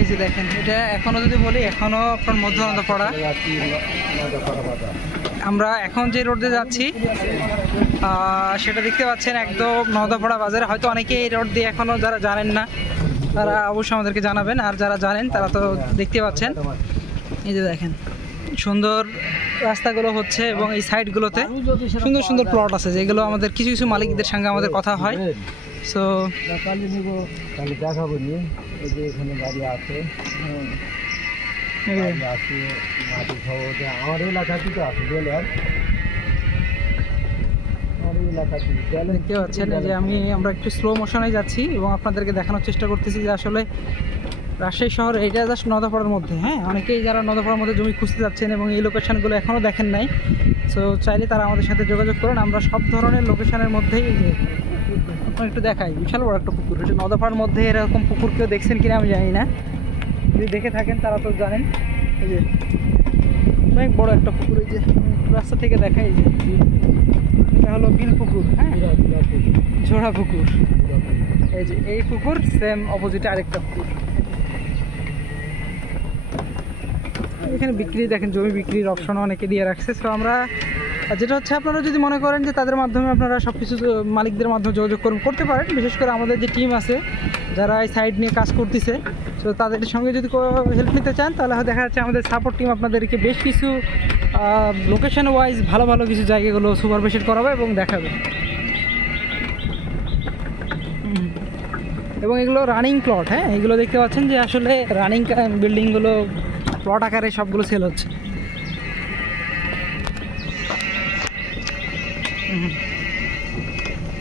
এই যে দেখেন, এটা এখনও যদি বলি এখনও আপনার মধ্য নদাপাড়া। আমরা এখন যে রোড দিয়ে যাচ্ছি সেটা দেখতে পাচ্ছেন একদম নদাপাড়া বাজারে। হয়তো অনেকে এই রোড দিয়ে এখনও যারা জানেন না তারা অবশ্যই আমাদেরকে জানাবেন, আর যারা জানেন তারা তো দেখতে পাচ্ছেন। এই যে দেখেন সুন্দর রাস্তাগুলো হচ্ছে এবং এই সাইডগুলোতে সুন্দর সুন্দর প্লট আছে, যেগুলো আমাদের কিছু কিছু মালিকদের সঙ্গে আমাদের কথা হয়। সো দেখাবো নি, এই যে এখানে বাড়ি আছে, আমার এলাকাতেই তো আছে। দেখতে পাচ্ছেন যে আমরা একটু স্লো মোশনে যাচ্ছি এবং আপনাদেরকে দেখানোর চেষ্টা করতেছি যে আসলে রাজশাহী শহর এটা জাস্ট নদাপাড়ার মধ্যে। হ্যাঁ, অনেকেই যারা নদাপাড়ার মধ্যে জমি খুঁজতে যাচ্ছেন এবং এই লোকেশানগুলো এখনও দেখেন নাই, সো চাইলে তারা আমাদের সাথে যোগাযোগ করেন। আমরা সব ধরনের লোকেশানের মধ্যেই আপনার একটু দেখাই। বিশাল বড় একটা পুকুর, এটা নদাপাড়ার মধ্যে এরকম পুকুর কেউ দেখছেন কিনা আমি জানি না, যদি দেখে থাকেন তারা তো জানেন। এই যে অনেক বড় একটা পুকুর, এই যে রাস্তা থেকে দেখাই, যে এটা হলো বিল পুকুর। হ্যাঁ, ঝোড়া পুকুর। এই যে এই পুকুর সেম অপোজিটে আরেকটা পুকুর। এখানে বিক্রি দেখেন, জমি বিক্রির অপশন অনেকে দিয়ে রাখছে। সো আমরা যেটা হচ্ছে, আপনারা যদি মনে করেন যে তাদের মাধ্যমে আপনারা সব কিছু মালিকদের মাধ্যমে যোগাযোগ করতে পারেন। বিশেষ করে আমাদের যে টিম আছে যারা এই সাইড নিয়ে কাজ করতেছে, তো তাদের সঙ্গে যদি হেল্প নিতে চান তাহলে দেখা যাচ্ছে আমাদের সাপোর্ট টিম আপনাদেরকে বেশ কিছু লোকেশন ওয়াইজ ভালো ভালো কিছু জায়গাগুলো সুপারভিশন করাবে এবং দেখাবে। এবং এগুলো রানিং প্লট। হ্যাঁ, এগুলো দেখতে পাচ্ছেন যে আসলে রানিং বিল্ডিংগুলো প্লট আকারে সবগুলো সেল হচ্ছে।